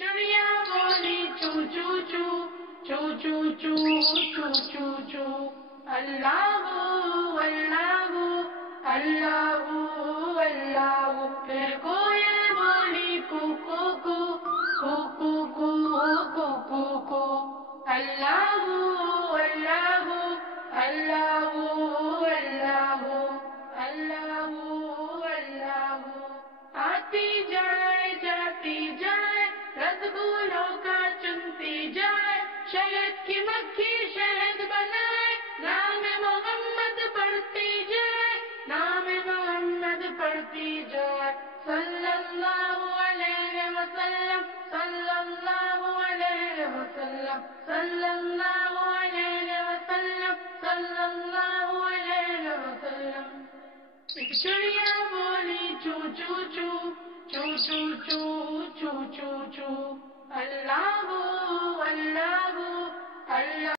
چڑیا بولی چو چو چو چو چو چو چو چو چو اللہ اللہ اللہ اللہ پھر کوئل بولی کو کو کو کو کو کو کو کو کو اللہ اللہ اللہ اللہ اللہ اللہ آتی جائے جاتی جائے رسگولوں کا چنتی جائے شہد کی مکھی شہد بنائے نام محمد پڑھتی جائے نام محمد پڑھتی جائے صلی اللہ علیہ وسلم صلی اللہ علیہ وسلم صلی اللہ علیہ وسلم صلی اللہ علیہ وسلم ایک چڑیا بولی چو چو چو چو چو چو چو چو چو اللہ